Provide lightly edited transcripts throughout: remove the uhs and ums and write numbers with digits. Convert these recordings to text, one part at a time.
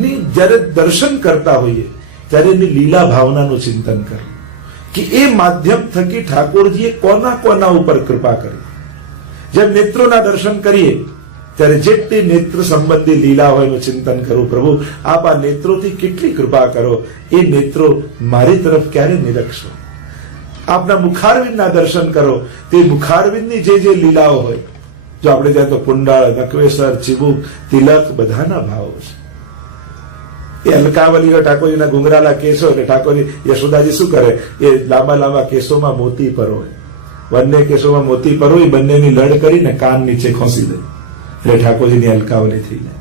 ની જ્યારે દર્શન કરતા હોઈએ ત્યારે એની લીલા ભાવનાનું ચિંતન કરવું કે એ માધ્યમ થકી ઠાકોરજીએ કોના કોના ઉપર કૃપા કરી. જેમ નેત્રોના દર્શન કરીએ ત્યારે જેટલી નેત્ર સંબંધી લીલા હોય એનું ચિંતન કરવું. પ્રભુ આપ આ નેત્રોથી કેટલી કૃપા કરો, એ નેત્રો મારી તરફ ક્યારે નિરખશો. આપના મુખારવિંદના દર્શન કરો, તે મુખારવિંદની જે લીલાઓ હોય, જો આપણે ત્યાં તો કુંડાળ, નકવેસર, ચીબુક, તિલક બધાના ભાવો છે. એ અલકાવલી ઠાકોરજીના ઘુંઘરાલા કેસો એટલે ઠાકોરજી યશોદાજી શું કરે, એ લાંબા લાંબા કેસોમાં મોતી પરોય, બંને કેસોમાં મોતી પરોય, બંનેની લડ કરીને કાન નીચે ખોસી દે એટલે ઠાકોરજીની અલકાવલી થઈ જાય.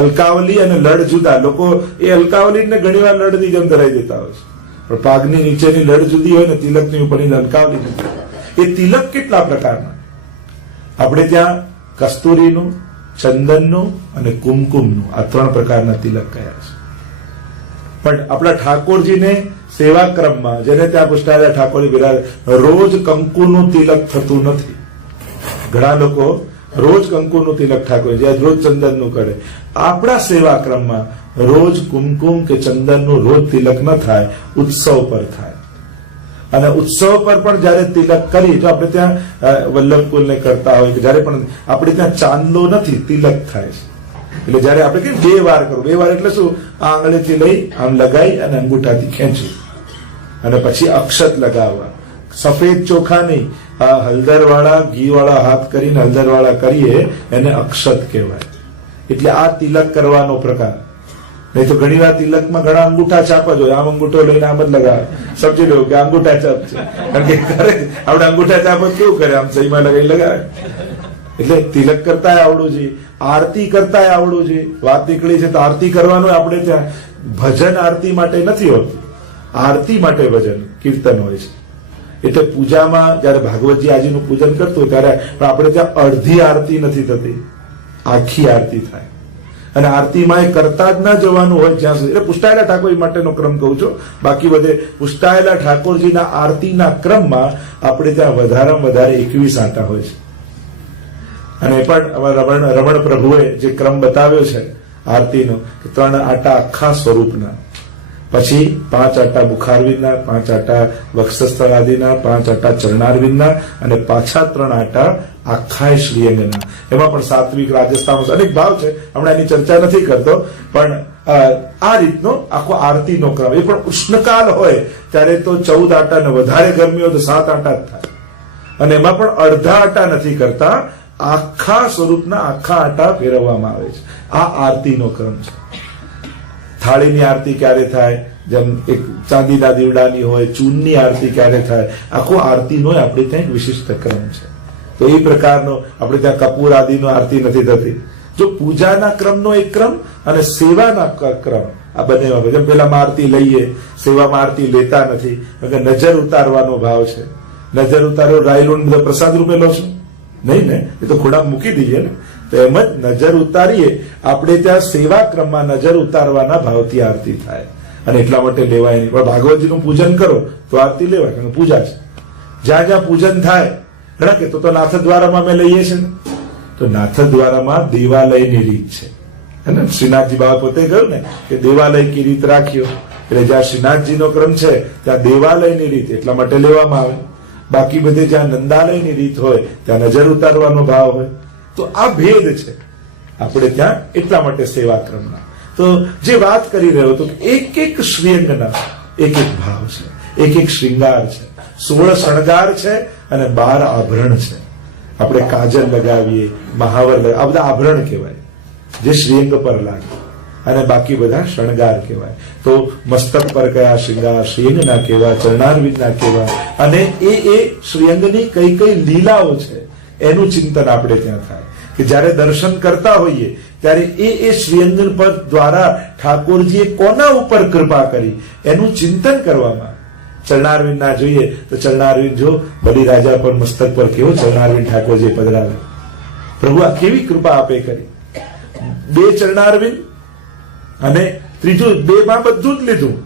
અલકાવલી અને લડ જુદા. લોકો એ અલકાવલીને ઘણી વાર લડની જેમ ધરાઈ દેતા હોય છે, પણ પાઘની નીચેની લડ જુદી હોય ને તિલકની ઉપરની અલકાવલી નથી. એ તિલક કેટલા પ્રકારના? આપણે ત્યાં કસ્તુરીનું, ચંદનનું અને કુમકુમનું આ 3 પ્રકારના તિલક કયા છે. પણ આપણા ઠાકોરજીને સેવા ક્રમમાં જેને ત્યાં પુષ્ટાયા ઠાકોરજી બિરાજ રોજ કંકુનું તિલક થતું નથી. ઘણા લોકો રોજ કંકુનું તિલક ઠાકોરજી રોજ ચંદનનું કરે. આપણા સેવા ક્રમમાં રોજ કુમકુમ કે ચંદનનું રોજ તિલક ન થાય, ઉત્સવ પર થાય. અને ઉત્સવ પર પણ જયારે તિલક કરી, તો આપણે ત્યાં વલ્લભકુલ ને કરતા હોય કે જયારે પણ આપણે ત્યાં ચાંદલો નથી, તિલક થાય છે. એટલે જયારે આપણે કે 2 વાર કરવું, 2 વાર એટલે શું, આ આંગળીથી લઈ આમ લગાઈ અને અંગૂઠાથી ખેંચવું અને પછી અક્ષત લગાવવા. સફેદ ચોખા નહીં, હળદર વાળા ઘી વાળા હાથ કરીને હળદર વાળા કરીએ એને અક્ષત કહેવાય. એટલે આ તિલક કરવાનો પ્રકાર. નહીં તો ઘણી વાર તિલકમાં ઘણા અંગૂઠા છાપ જ હોય, આમ અંગૂઠો લઈને આમ જ લગાવે, સમજી લો કે અંગૂઠા છાપ છે. કારણ કે કરે આપણે અંગૂઠા છાપ કેવું કરે, આમ સહીમાં લગાવી લગાવે. એટલે તિલક કરતા આવડવું જોઈએ, આરતી કરતા આવડવું જોઈએ. વાત નીકળી છે તો આરતી કરવાનું આપણે ત્યાં ભજન આરતી માટે નથી હોતું, આરતી માટે ભજન કીર્તન હોય છે. એટલે પૂજામાં જયારે ભાગવતજી આજીનું પૂજન કરતું હોય ત્યારે આપણે ત્યાં અડધી આરતી નથી થતી, આખી આરતી થાય. અને આરતીમાં એ કરતા જ ના જવાનું હોય જ્યાં સુધી. એટલે પુષ્ટાયેલા ઠાકોરજી માટેનો ક્રમ કહું છું. બાકી બધે પુષ્ટાયેલા ઠાકોરજીના આરતીના ક્રમમાં આપણે ત્યાં વધારેમાં વધારે 21 આંટા હોય છે. અને પણ રમણ પ્રભુએ જે ક્રમ બતાવ્યો છે આરતીનો, 3 આંટા આખા સ્વરૂપના, પછી 5 આંટા મુખારવિંદના, 5 આંટા વક્ષસ્થળ આદિના, 5 આંટા ચરણારવિંદના અને પાછા 3 આંટા આખા શ્રીઅંગના. એમાં પણ સાત્વિક, રાજસ્થાન અનેક ભાવ છે, હમણાં એની ચર્ચા નથી કરતો. પણ આ રીતનો આખો આરતીનો ક્રમ. એ પણ ઉષ્ણકાલ હોય ત્યારે તો 14 આંટા ને વધારે ગરમી હોય તો 7 આંટા જ થાય. અને એમાં પણ અડધા આંટા નથી કરતા, આખા સ્વરૂપના આખા આંટા ફેરવવામાં આવે છે. આ આરતીનો ક્રમ છે. થાળીની આરતી ક્યારે થાય, જેમ એક ચાંદીના દીવડાની હોય, ચૂનની આરતી ક્યારે થાય, આખો આરતીનો આપણે ત્યાં એક વિશિષ્ટ ક્રમ છે. તો એ પ્રકારનો આપણે ત્યાં કપૂર આદિનો આરતી નથી થતી. જો પૂજાના ક્રમનો એક ક્રમ અને સેવાના ક્રમ, આ બંનેમાં જેમ પેલામાં આરતી લઈએ, સેવામાં આરતી લેતા નથી, નજર ઉતારવાનો ભાવ છે. નજર ઉતારો રાયલોન બધા પ્રસાદ રૂપે લો છો નહીં ને, એ તો ખોડા મૂકી દઈએ ને. તો એમ જ નજર ઉતારીએ આપણે ત્યાં સેવા ક્રમમાં નજર ઉતારવાના ભાવથી આરતી થાય. અને એટલા માટે લેવાય નહીં. પણ ભાગવતજીનું પૂજન કરો તો આરતી લેવાય, કારણ કે પૂજા છે. જ્યાં જ્યાં પૂજન થાય ઘણા કે તો નાથદ્વારામાં અમે લઈએ છીએ ને, તો નાથદ્વારામાં દેવાલયની રીત છે. અને શ્રીનાથજી બાબા પોતે કહ્યું ને કે દેવાલય કી રીત રાખ્યો. એટલે જ્યાં શ્રીનાથજીનો ક્રમ છે ત્યાં દેવાલયની રીત એટલા માટે લેવામાં આવે. બાકી બધે જ્યાં નંદાલયની રીત હોય ત્યાં નજર ઉતારવાનો ભાવ હોય. તો આ ભેદ છે આપણે ત્યાં, એટલા માટે સેવા ક્રમના. તો જે વાત કરી રહ્યો હતો, એક એક શ્રીઅંગના એક એક ભાવ છે, એક એક શ્રૃંગાર છે, 16 શણગાર છે અને 12 આભરણ છે. આપણે કાજલ લગાવીએ, મહાવર લગાવીએ, આ બધા આભરણ કહેવાય જે શ્રીઅંગ પર લાગે, અને બાકી બધા શણગાર કહેવાય. તો મસ્તક પર કયા શ્રૃંગાર, શ્રીઅંગના કેવા, ચરણારવિંદના કેવા, અને એ શ્રીઅંગની કઈ કઈ લીલાઓ છે એનું ચિંતન આપણે ત્યાં થાય. કે જયારે દર્શન કરતા હોઈએ ત્યારે એ શ્રીઅંગ પર દ્વારા ઠાકોરજીએ કોના ઉપર કૃપા કરી એનું ચિંતન કરવામાં. ચરણારવિંદના જોઈએ તો ચરણારવિંદ જો બલિરાજા પર મસ્તક પર કેવો ચરણારવિંદ ઠાકોરજી પધરાવે, પ્રભુ આ કેવી કૃપા આપે કરી. 2 ચરણારવિંદ અને ત્રીજું 2માં બધું જ લીધું.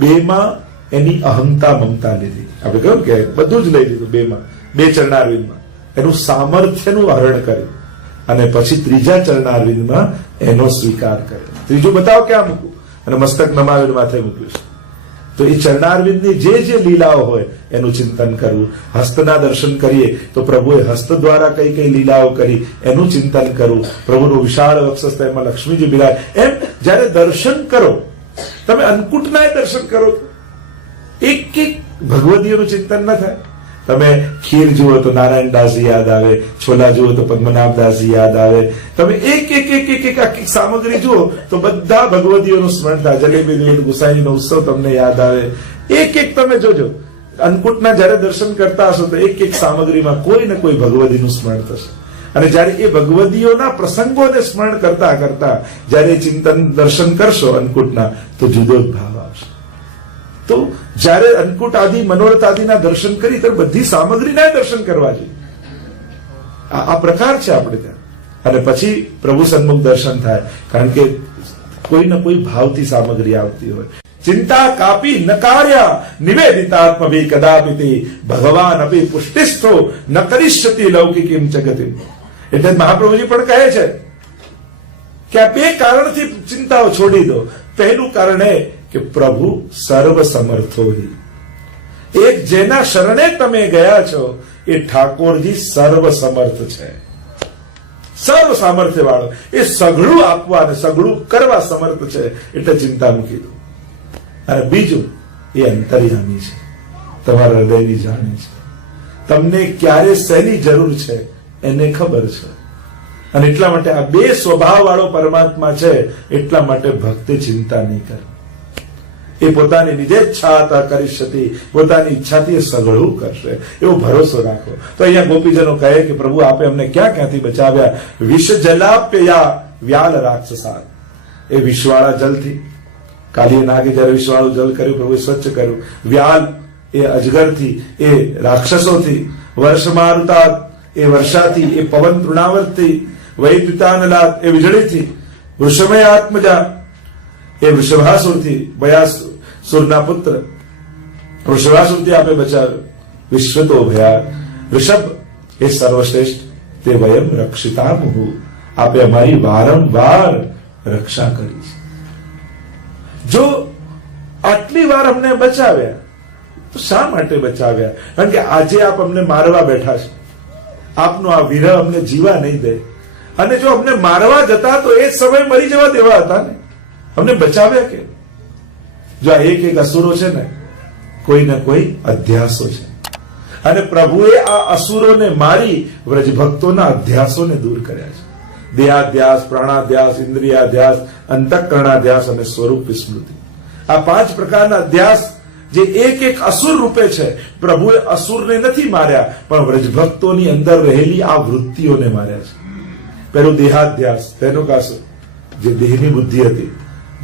2માં એની અહંતા મમતા લીધી. આપણે કહ્યું કે બધું જ લઈ લીધું 2માં, 2 ચરણારવિંદમાં એનું સામર્થ્યનું હરણ કર્યું. અને પછી ત્રીજા ચરણારવિંદમાં એનો સ્વીકાર કર્યો. ત્રીજું બતાવો ક્યાં મૂકવું, અને મસ્તક નમાવીને માથે મૂક્યું છે. તો એ ચરણારવિંદની જે લીલાઓ હોય એનું ચિંતન કરવું. હસ્તના દર્શન કરીએ તો પ્રભુએ હસ્ત દ્વારા કઈ કઈ લીલાઓ કરી એનું ચિંતન કરવું. પ્રભુનું વિશાળ વક્ષસ્થ, એમાં લક્ષ્મીજી બિરાજ. એમ જયારે દર્શન કરો, તમે અન્નકૂટના દર્શન કરો, એક એક ભગવદીઓનું ચિંતન ન થાય. તમે ખીર જુઓ તો નારાયણદાસજી યાદ આવે, છોલા જુઓ તો પદ્મનાભદાસજી યાદ આવે, તમે એક આખી સામગ્રી જુઓ તો બધા ભગવદીઓનું સ્મરણ થાય. જલેબી દૂધ ગુસાઈનો ઉત્સવ તમને યાદ આવે. એક તમે જોજો, અન્નકૂટના જયારે દર્શન કરતા હશો તો એક સામગ્રીમાં કોઈ ને કોઈ ભગવદીનું સ્મરણ થશે. અને જયારે એ ભગવદીઓના પ્રસંગોને સ્મરણ કરતા કરતા જયારે ચિંતન દર્શન કરશો અન્નકૂટના, તો જુદો જ ભાવ આવશે. તો જયારે અન્નકૂટ આદિ મનોરથ આદિના દર્શન કરી ત્યારે બધી સામગ્રીના દર્શન કરવા જોઈએ. આ પ્રકાર છે આપણે ત્યાં. અને પછી પ્રભુ સન્મુખ દર્શન થાય, કારણ કે કોઈ ને કોઈ ભાવથી સામગ્રી આવતી હોય. ચિંતા કાપી નકાર્યા નિવેદિતાત્મભી કદાપિ ભગવાન અપી પુષ્ટિસ્થો ન કરિષ્યતિ લૌકિકીમ જગતિમ. એટલે મહાપ્રભુજી પણ કહે છે કે આ બે કારણથી ચિંતાઓ છોડી દો. પહેલું કારણ એ કે પ્રભુ સર્વ સમર્થો. એક જેના શરણે તમે ગયા છો એ ઠાકોરજી સર્વ સમર્થ છે, સર્વ સામર્થ્ય વાળો. એ સઘળું આપવા અને સઘળું કરવા સમર્થ છે, એટલે ચિંતા મૂકી દો. અને બીજું, એ અંતર્યામી છે, તમારા હૃદયની જાણે છે. તમને ક્યારે શેની જરૂર છે એને ખબર છે. અને એટલા માટે આ બે સ્વભાવ વાળો પરમાત્મા છે, એટલા માટે ભક્તે ચિંતા નહીં કરે. એ પોતાની નિજેચ્છા કરિષ્યતિ, પોતાની ઈચ્છાથી સઘળું કરશે, એવો ભરોસો રાખો. તો અહીંયા ગોપીજનો કહે કે પ્રભુ આપે અમને ક્યાંથી બચાવ્યા. વિષ જલાપ્યયા વ્યાલ રાક્ષસા. એ વિષવાળા જલથી, કાલીય નાગે જયારે વિષવાળું જલ કર્યું, પ્રભુએ સ્વચ્છ કર્યું. વ્યાલ એ અજગરથી, એ રાક્ષસોથી. વર્ષમારુતા એ વર્ષાથી, એ પવન તૃણાવર્તથી. વૈદ્યુતાનલાદ એ વીજળીથી. વૃષમય આત્મજા એ વૃષભાસુરથી, ભયાસુરના પુત્ર વૃષભાસુરથી આપે બચાવ્યો. વિશ્વતો ભયા વૃષભ એ સર્વશ્રેષ્ઠ, તે વયમ રક્ષિતામુહુ. આપે અમારી વારંવાર રક્ષા કરી છે. જો આટલી વાર અમને બચાવ્યા તો શા માટે બચાવ્યા? કારણ કે આજે આપ અમને મારવા બેઠા છે. આપનો આ વિરહ અમને જીવા નહીં દે. અને જો અમને મારવા જતા તો એ સમય મરી જવા દેવા હતા ને, અમને બચાવ્યા કે? જો આ એક અસુરો છે ને, કોઈ ને કોઈ અધ્યાસો છે. અને પ્રભુએ આ અસુરોને મારી વ્રજભક્તોના અધ્યાસોને દૂર કર્યા છે. દેહાધ્યાસ, પ્રાણાધ્યાસ, ઇન્દ્રિયાધ્યાસ, અંતઃકરણાધ્યાસ અને સ્વરૂપ વિસ્મૃતિ. આ 5 પ્રકારના અધ્યાસ જે એક અસુર રૂપે છે. પ્રભુએ અસુરને નથી માર્યા, પણ વ્રજભક્તોની અંદર રહેલી આ વૃત્તિઓને માર્યા છે. પહેલું દેહાધ્યાસ, ધેનુકાસુર, જે દેહની બુદ્ધિ હતી.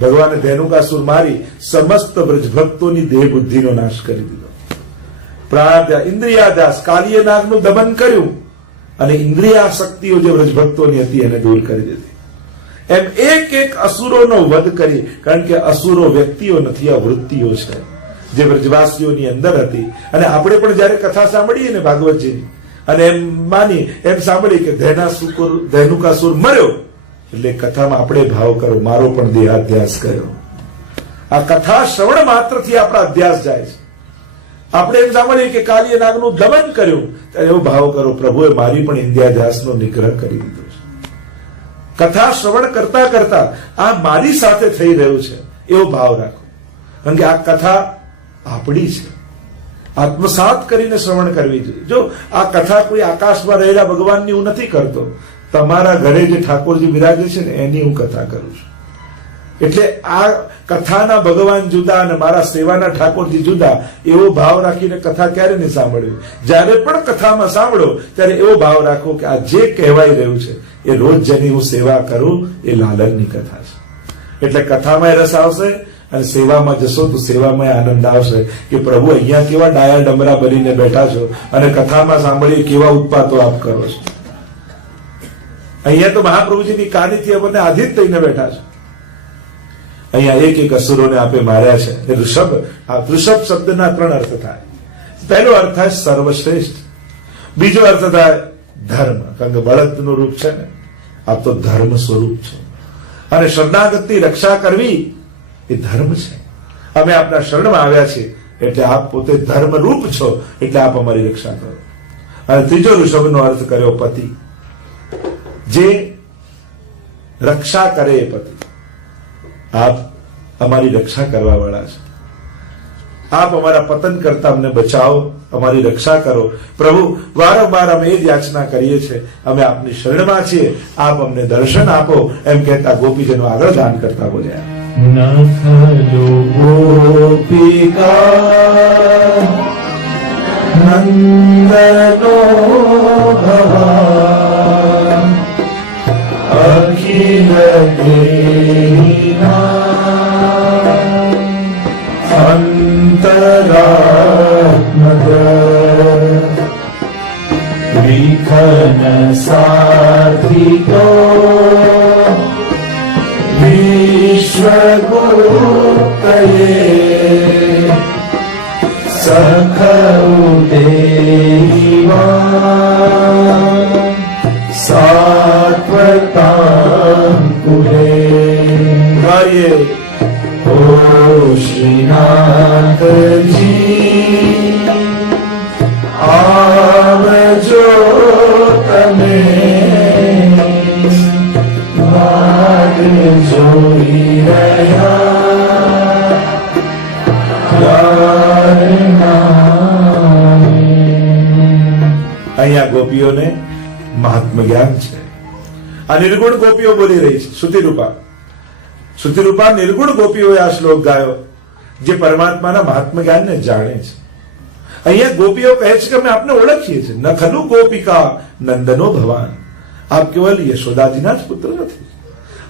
ભગવાને ધેનુકાસુર મારી સમસ્ત વ્રજભક્તોની દેહ બુદ્ધિનો નાશ કરી દીધો. પ્રાણાધ્યાસ, ઇન્દ્રિયાધ્યાસ, કાલીય નાગનું દમન કર્યું અને ઇન્દ્રિયાશક્તિઓ જે વ્રજભક્તોની હતી એને દૂર કરી દીધી. એમ એક અસુરોનો વધ કરી. કારણ કે અસુરો વ્યક્તિઓ નથી, આ વૃત્તિઓ છે જે વ્રજવાસીઓની અંદર હતી. અને આપણે પણ જયારે કથા સાંભળીએ ને ભાગવતજીની, અને એમ માની, એમ સાંભળી કે ધેનુકાસુર મર્યો, એટલે કથામાં આપણે ભાવ કરો, મારો પણ દેહાધ્યાસ કર્યો. આ કથા શ્રવણ માત્રથી આપણા અધ્યાસ જાય છે. આપણે એમ સાંભળીએ કે કાલીય નાગનું દમન કર્યું, ત્યારે એવો ભાવ કરો, પ્રભુએ મારી પણ ઇન્દ્રિયાધ્યાસનો નિગ્રહ કરી દીધો છે. કથા શ્રવણ કરતા કરતા આ મારી સાથે થઈ રહ્યું છે, એવો ભાવ રાખો. કારણ કે આ કથા આપણી છે, આત્મસાત કરીને શ્રવણ કરવી જોઈએ. જો આ કથા કોઈ આકાશમાં રહેલા ભગવાનની હું નથી કરતો, તમારા ઘરે જે ઠાકોરજી બિરાજે છે ને એની હું કથા કરું છું. એટલે આ કથાના ભગવાન જુદા અને મારા સેવાના ઠાકોરજી જુદા, એવો ભાવ રાખીને કથા ક્યારે નહીં સાંભળવી. જયારે પણ કથામાં સાંભળો ત્યારે એવો ભાવ રાખો કે આ જે કહેવાઈ રહ્યું છે એ રોજ જેની હું સેવા કરું એ લાલનની કથા છે. એટલે કથામાં રસ આવશે અને સેવામાં જશો તો સેવામાં આનંદ આવશે કે પ્રભુ અહીંયા કેવા ડાયા ડમરા બનીને બેઠા છો અને કથામાં સાંભળી કેવા ઉત્પાતો આપ કરો છો. અહીંયા તો મહાપ્રભુજીની કાનીથી આપણને આધીન થઈને બેઠા છો. અહીંયા એક અસુરોને આપે માર્યા છે. એ ઋષભ, આ ઋષભ શબ્દના 3 અર્થ થાય. પહેલો અર્થ થાય સર્વશ્રેષ્ઠ, બીજો અર્થ થાય ધર્મ, કારણ કે બળદનું રૂપ છે ને, આપ તો ધર્મ સ્વરૂપ છો અને શરણાગતની રક્ષા કરવી એ ધર્મ છે. અમે આપના શરણમાં આવ્યા છીએ એટલે આપ પોતે ધર્મરૂપ છો એટલે આપ અમારી રક્ષા કરો. અને ત્રીજો ઋષભનો અર્થ કર્યો પતિ. જે રક્ષા કરે એ પતિ. આપ અમારી રક્ષા કરવા વાળા છો. આપ અમારા પતન કરતા અમને બચાવો, અમારી રક્ષા કરો. પ્રભુ, વારંવાર અમે એ જ યાચના કરીએ છીએ. અમે આપની શરણમાં છીએ, આપ અમને દર્શન આપો. એમ કહેતા ગોપીજનો આગળ ગાન કરતા બોલ્યા. ન ખલુ ગોપિકા નંદનો ભવાન અખિલ દેહિના અંતરાત્મદ વિખન સાધિતો વિશ્વગુપ્તયે સખઉદેહિમાં સાત્વતાંકુલે. ગાઈએ. ઓ શ્રીનાથજી આવજો તમે વાટ જોઈ રહ્યા અહીંયા ગોપીઓને મહાત્મ જ્ઞાન છે. આ નિર્ગુણ ગોપીઓ બોલી રહી છે. શ્રુતિરૂપા નિર્ગુણ ગોપીઓએ આ શ્લોક ગાયો જે પરમાત્માના મહાત્મ જ્ઞાનને જાણે છે. અહીંયા ગોપીઓ કહે છે કે અમે આપને ઓળખીએ છીએ. ન ખલુ ગોપિકા નંદનો ભવાન. આપ કેવલ યશોદાજીના જ પુત્ર નથી.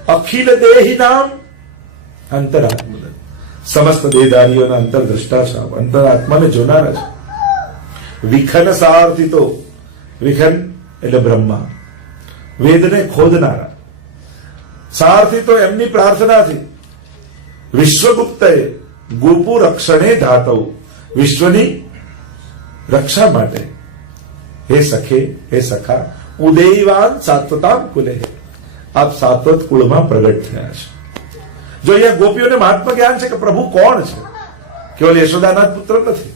અખિલ દેહી નામ અંતરાત્મા. સમસ્ત દેહધારીઓના અંતરદ્રષ્ટા છો. અંતરાત્માને જોનારા છે. વિખન સાર્થિતો. વિખન એટલે બ્રહ્મા, વેદને ખોદનારા. સાર્થિતો એમની પ્રાર્થનાથી. વિશ્વગુપ્તએ ગોપુ રક્ષણે ધાતવ. વિશ્વની રક્ષા માટે. હે સખે, હે સખા, ઉદયવાન સાત્વતામ કુલે. આપ સાત્વત કુળમાં પ્રગટ થયા છે. જો અહીંયા ગોપીઓને મહાત્મા જ્ઞાન છે કે પ્રભુ કોણ છે, કેવલ યશોદાના પુત્ર નથી.